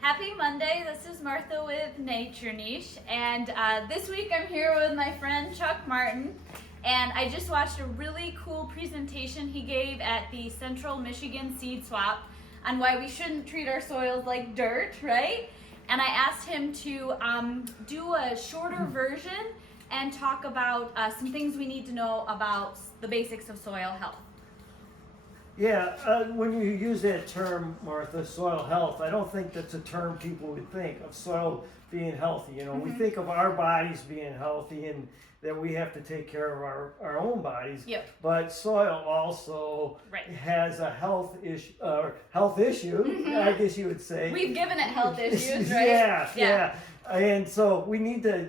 Happy Monday, this is Martha with Nature Niche, and this week I'm here with my friend Chuck Martin, and I just watched a really cool presentation he gave at the Central Michigan Seed Swap on why we shouldn't treat our soils like dirt, right? And I asked him to do a shorter version and talk about some things we need to know about the basics of soil health. Yeah, when you use that term, Martha, soil health, I don't think that's a term people would think of soil being healthy. You know, we think of our bodies being healthy and that we have to take care of our own bodies. Yep. But soil also has a health issue, I guess you would say. We've given it health issues, right? Yeah. And so we need to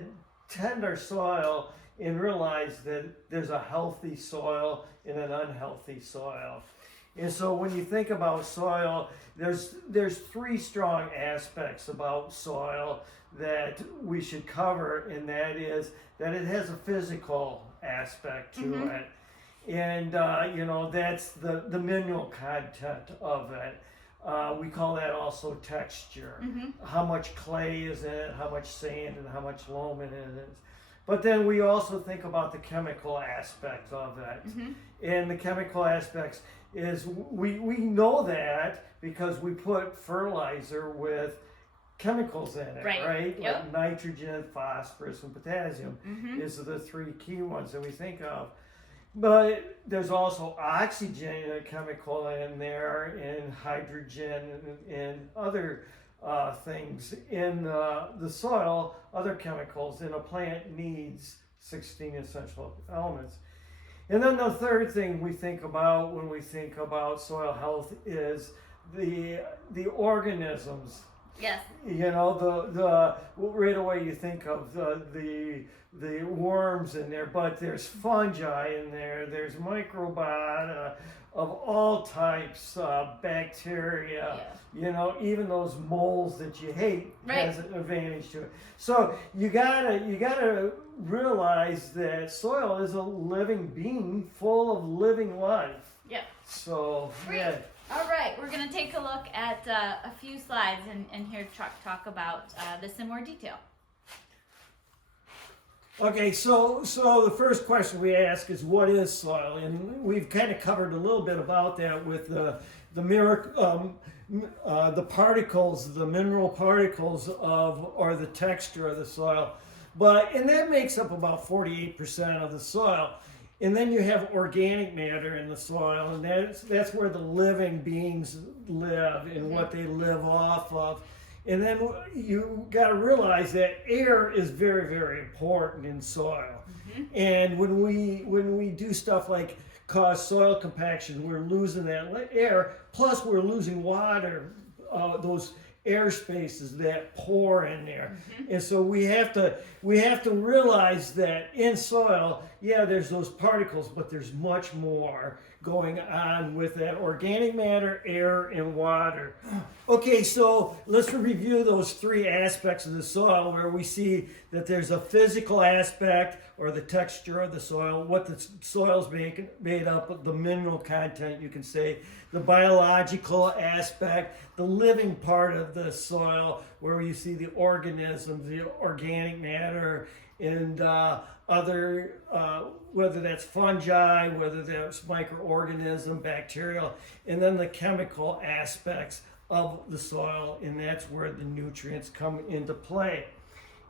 tend our soil and realize that there's a healthy soil and an unhealthy soil. And so when you think about soil, there's three strong aspects about soil that we should cover, and that is that it has a physical aspect to it. And that's the mineral content of it. We call that also texture. How much clay is in it, how much sand, and how much loam in it is. But then we also think about the chemical aspect of it. And the chemical aspects is we know that because we put fertilizer with chemicals in it, right? Yep. Like nitrogen, phosphorus, and potassium is the three key ones that we think of. But there's also oxygen, a chemical in there, and hydrogen, and other things in the soil, other chemicals, and a plant needs 16 essential elements. And then the third thing we think about when we think about soil health is the organisms. Yes. You know, the right away you think of the worms in there, but there's fungi in there, there's microbiota of all types, bacteria, you know, even those moles that you hate has an advantage to it. So you gotta realize that soil is a living being full of living life. Yep. So Great. All right, we're going to take a look at a few slides and hear Chuck talk about this in more detail. Okay, so the first question we ask is, what is soil? And we've kind of covered a little bit about that with the particles, the mineral particles or the texture of the soil. And that makes up about 48% of the soil. And then you have organic matter in the soil, and that's where the living beings live and what they live off of. And then you got to realize that air is very, very important in soil. And when we do stuff like cause soil compaction, we're losing that air. Plus, we're losing water, those air spaces that pour in there. And so we have to realize that in soil, there's those particles, but there's much more going on with that organic matter, air, and water. Okay, so let's review those three aspects of the soil where we see that there's a physical aspect, or the texture of the soil, what the soil's made up of, the mineral content, you can say, the biological aspect, the living part of the soil, where you see the organisms, the organic matter, and other, whether that's fungi, whether that's microorganism, bacterial, and then the chemical aspects of the soil, and that's where the nutrients come into play.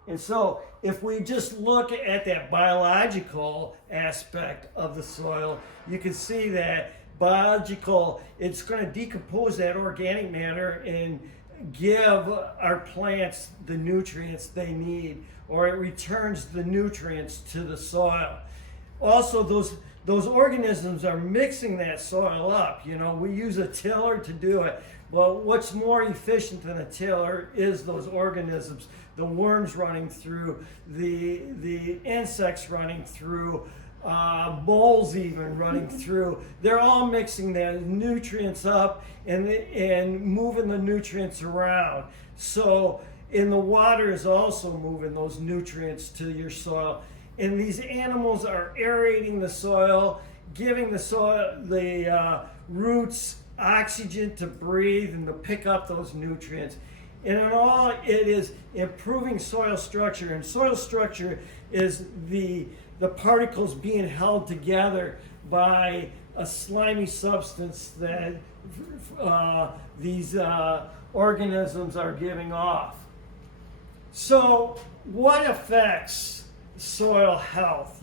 And so if we just look at that biological aspect of the soil, you can see that biological, it's going to decompose that organic matter and give our plants the nutrients they need, or it returns the nutrients to the soil. Also, those organisms are mixing that soil up. You know, we use a tiller to do it, but what's more efficient than a tiller is those organisms, the worms running through, the insects running through, moles even running through. They're all mixing the nutrients up and moving the nutrients around. So, and the water is also moving those nutrients to your soil. And these animals are aerating the soil, giving the soil, the roots oxygen to breathe and to pick up those nutrients. And in all, it is improving soil structure. And soil structure is the particles being held together by a slimy substance that these organisms are giving off. So what affects soil health?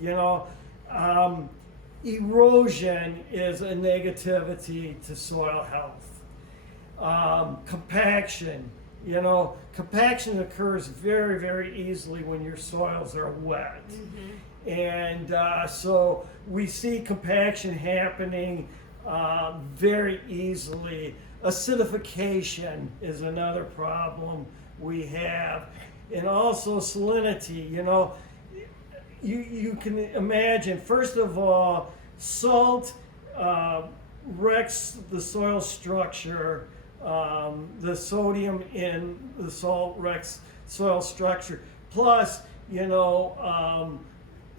Erosion is a negativity to soil health. Compaction. Compaction occurs very, very easily when your soils are wet. And so we see compaction happening very easily. Acidification is another problem we have. And also salinity. You can imagine, first of all, salt wrecks the soil structure. The sodium in the salt wrecks soil structure. Plus,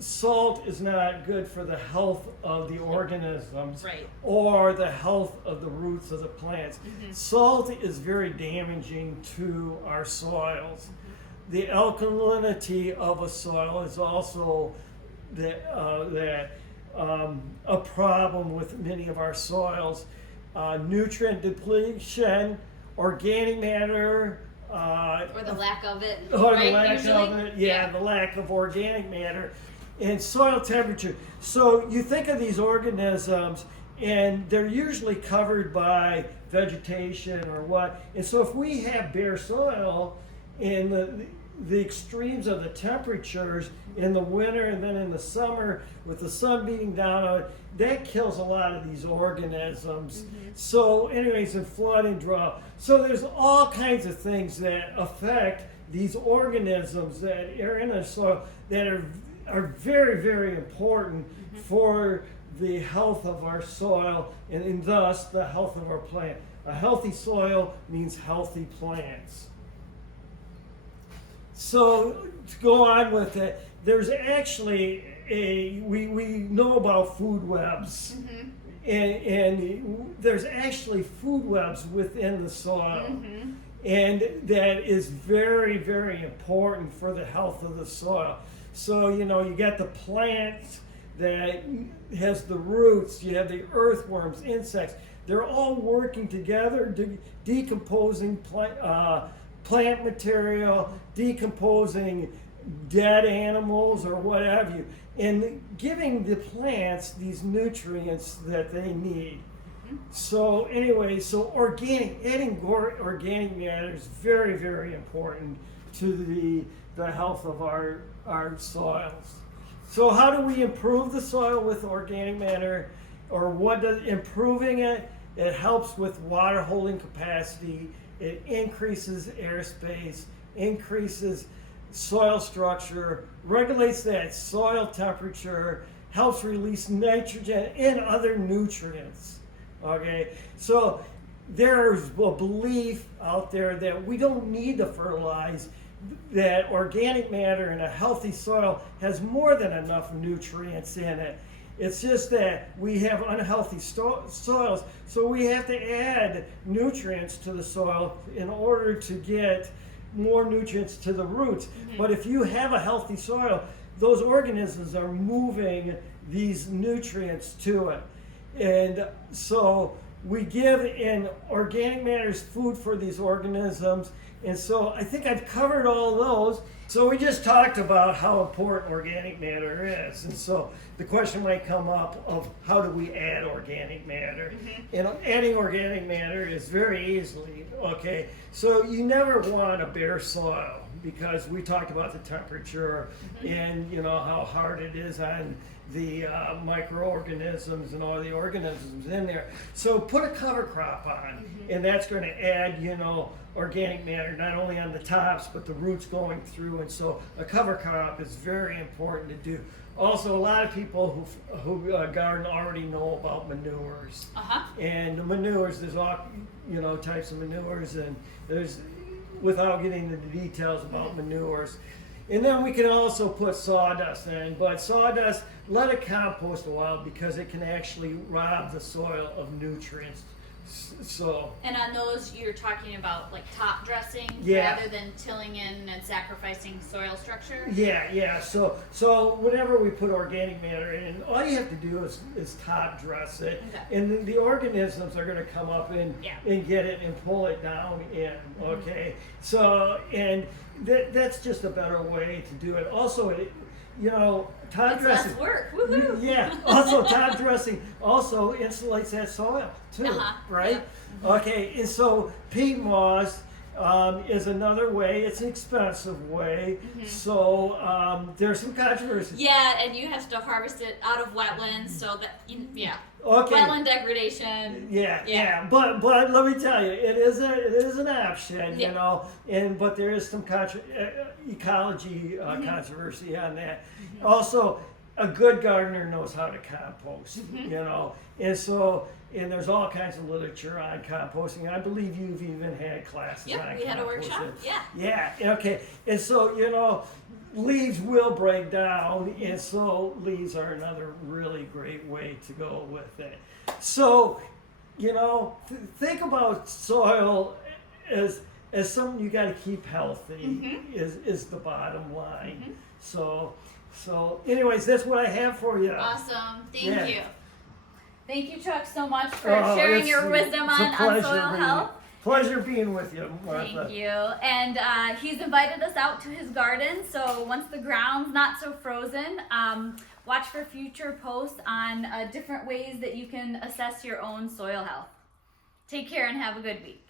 salt is not good for the health of the organisms, Right. or the health of the roots of the plants. Salt is very damaging to our soils. The alkalinity of a soil is also a problem with many of our soils. Nutrient depletion, organic matter, Or the lack of it. or right? the lack Usually? of it, the lack of organic matter, and soil temperature. So you think of these organisms, and they're usually covered by vegetation or what. And so if we have bare soil, and the extremes of the temperatures in the winter and then in the summer with the sun beating down on it, that kills a lot of these organisms. So anyways, and flood and drought. So there's all kinds of things that affect these organisms that are in the soil that are very, very important for the health of our soil, and thus the health of our plant. A healthy soil means healthy plants. So to go on with it, there's actually we know about food webs, and there's actually food webs within the soil, and that is very, very important for the health of the soil. So you got the plant that has the roots, you have the earthworms, insects. They're all working together, decomposing plant material, decomposing dead animals or what have you, and giving the plants these nutrients that they need. So anyway, adding organic matter is very, very important to the health of our soils. So how do we improve the soil with organic matter, or what does improving it? It helps with water holding capacity. It increases airspace, increases soil structure, regulates that soil temperature, helps release nitrogen and other nutrients. Okay, so there's a belief out there that we don't need to fertilize, that organic matter in a healthy soil has more than enough nutrients in it. It's just that we have unhealthy soils, so we have to add nutrients to the soil in order to get more nutrients to the roots. But if you have a healthy soil, those organisms are moving these nutrients to it. And so we give in organic matter as food for these organisms. And so I think I've covered all those. So we just talked about how important organic matter is. And so the question might come up of how do we add organic matter? And adding organic matter is very easily, okay? So you never want a bare soil, because we talked about the temperature and how hard it is on the microorganisms and all the organisms in there. So put a cover crop on, and that's going to add, organic matter not only on the tops but the roots going through. And so a cover crop is very important to do. Also, a lot of people who garden already know about manures. And the manures, there's all types of manures, and there's, without getting into the details about manures. And then we can also put sawdust in, but sawdust, let it compost a while, because it can actually rob the soil of nutrients. So And on those, you're talking about like top dressing Yeah. rather than tilling in and sacrificing soil structure? yeah. So whenever we put organic matter in, all you have to do is top dress it, Okay. and the organisms are going to come up and Yeah. and get it and pull it down in. Okay, so and that's just a better way to do it. Also, top It's dressing. less work. Woohoo! Yeah. Also, top dressing also insulates that soil too, right? Yep. Okay. And so peat moss is another way. It's an expensive way. So there's some controversy. Yeah, and you have to harvest it out of wetlands, so that Okay. wetland degradation. Yeah. But let me tell you, it is an option, Yeah. but there is some ecology controversy on that. Also, a good gardener knows how to compost, and so there's all kinds of literature on composting. I believe you've even had classes on composting. We had a workshop. Yeah. Okay. And so leaves will break down, and so leaves are another really great way to go with it. So, think about soil as something you got to keep healthy. Is the bottom line. So, anyways, that's what I have for you. Awesome. Thank Yeah. you. Thank you, Chuck, so much for Oh, sharing it's- your wisdom it's a on pleasure soil being- health. Pleasure being with you, Martha. Thank you. And he's invited us out to his garden, so once the ground's not so frozen, watch for future posts on different ways that you can assess your own soil health. Take care and have a good week.